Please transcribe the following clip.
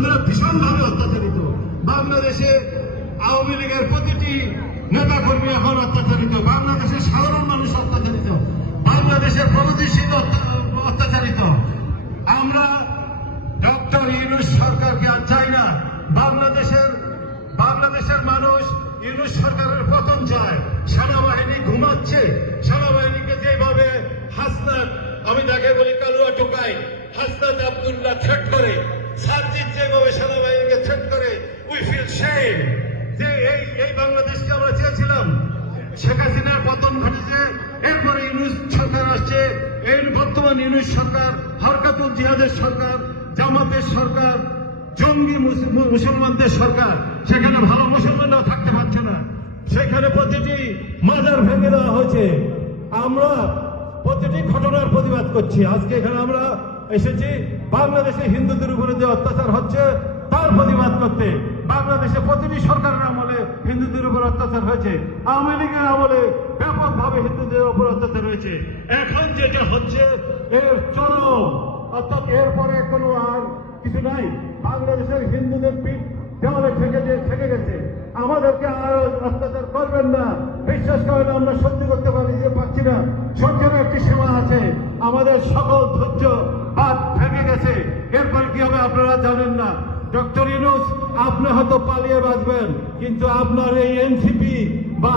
বন্ধুরা ভীষণভাবে অত্যাচারিত। বাংলাদেশে আওয়ামী লীগের প্রতিটি নেতা কর্মী এখন অত্যাচারিত। বাংলাদেশের সাধারণ মানুষ অত্যাচারিত। বাংলাদেশের প্রগতিশীল অত্যাচারিত। আমরা ডক্টর ইউনুস সরকারকে আর চাই না। বাংলাদেশের বাংলাদেশের মানুষ ইউনুস সরকারের পতন চায়। সেনাবাহিনী ঘুমাচ্ছে। সেনাবাহিনীকে যেভাবে হাসনাত আমি তাকে বলি কালুয়া টোকাই। হাসনাত আব্দুল্লাহ ফিল যে এই এই বাংলাদেশকে আমরা চেয়েছিলাম। শেখ হাসিনার পতন এরপরে ইউনুস সরকার আসছে, এই বর্তমান ইউনুস সরকার, হরকাতুল জিহাদের সরকার, জামাতের সরকার, জঙ্গি মুস- মুসলমানদের সরকার, সেখানে ভালো মুসলমানরা থাকতে পারছে না। সেখানে প্রতিটি মাজার ভেঙে দেওয়া হয়েছে। আমরা প্রতিটি ঘটনার প্রতিবাদ করছি। আজকে এখানে আমরা এসেছি, বাংলাদেশে হিন্দুদের উপরে যে অত্যাচার হচ্ছে, তার প্রতিবাদ করতে। বাংলাদেশে প্রতিটি সরকারের আমলে হিন্দুদের উপর অত্যাচার হয়েছে। আওয়ামী লীগের আমলে ব্যাপকভাবে হিন্দুদের উপর অত্যাচার হয়েছে। এখন যেটা হচ্ছে, এর চরম। অর্থাৎ এরপরে কোনো আর কিছু নাই। বাংলাদেশের হিন্দুদের পিঠ দেওয়ালে থেকে যে থেকে গেছে। আমাদেরকে আর অত্যাচার করবেন না। বিশ্বাস করেন, আমরা সত্যি করতে পারি, যে পাচ্ছি না। সত্যের একটি সীমা আছে। আমাদের সকল ধৈর্য আপনারা জানেন না। ডক্টর ইনুস আপনি হয়তো পালিয়ে বাঁচবেন কিন্তু আপনার এই এনসিপি বা